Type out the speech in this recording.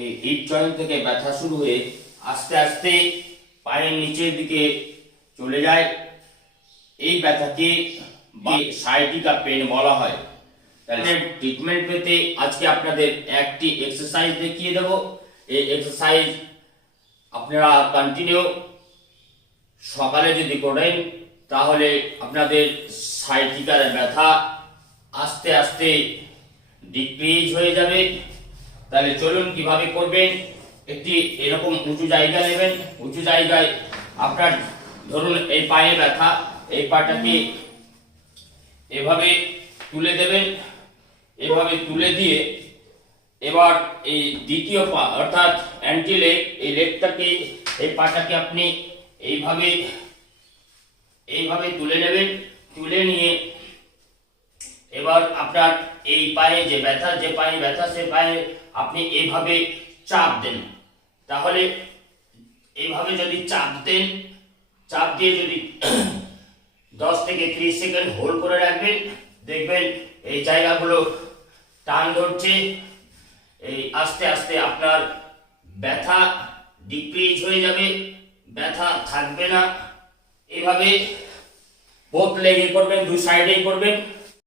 এই hip joint থেকে ব্যথা শুরু হয়ে আস্তে আস্তে পায়ের নিচের দিকে চলে যায়। এই ব্যথাকে সায়াটিকা পেন বলা হয়। তাহলে ট্রিটমেন্ট পেতে আজকে আপনাদের একটি এক্সারসাইজ দেখিয়ে দেব। এই এক্সারসাইজ আপনারা কন্টিনিউ সকালে যদি করেন তাহলে আপনাদের সায়াটিকার ব্যথা আস্তে আস্তে ডিক্রিজ হয়ে যাবে। তাহলে চলুন কিভাবে করবেন। একটি এরকম উঁচু জায়গা নেবেন। উঁচু জায়গায় আপনার ধরুন এই পায়ে ব্যথা, এই পাটাকে এভাবে তুলে দেবেন। এভাবে তুলে দিয়ে এবার এই দ্বিতীয় পা অর্থাৎ অ্যান্টি লেগ, এই লেগটাকে, এই পাটাকে আপনি এইভাবে তুলে নেবেন। তুলে নিয়ে এবার আপনার এই পায়ে যে পায়ে ব্যথা সে পায়ে আপনি এইভাবে চাপ দেন। তাহলে এইভাবে যদি চাপ দেন, চাপ দিয়ে যদি 10 থেকে 30 সেকেন্ড হোল্ড করে রাখবেন, দেখবেন এই জায়গাগুলো টান ধরছে। এই আস্তে আস্তে আপনার ব্যথা ডিক্রিজ হয়ে যাবে, ব্যথা থাকবে না। এইভাবে বোথ লেগে করবেন, দুই সাইডেই করবেন।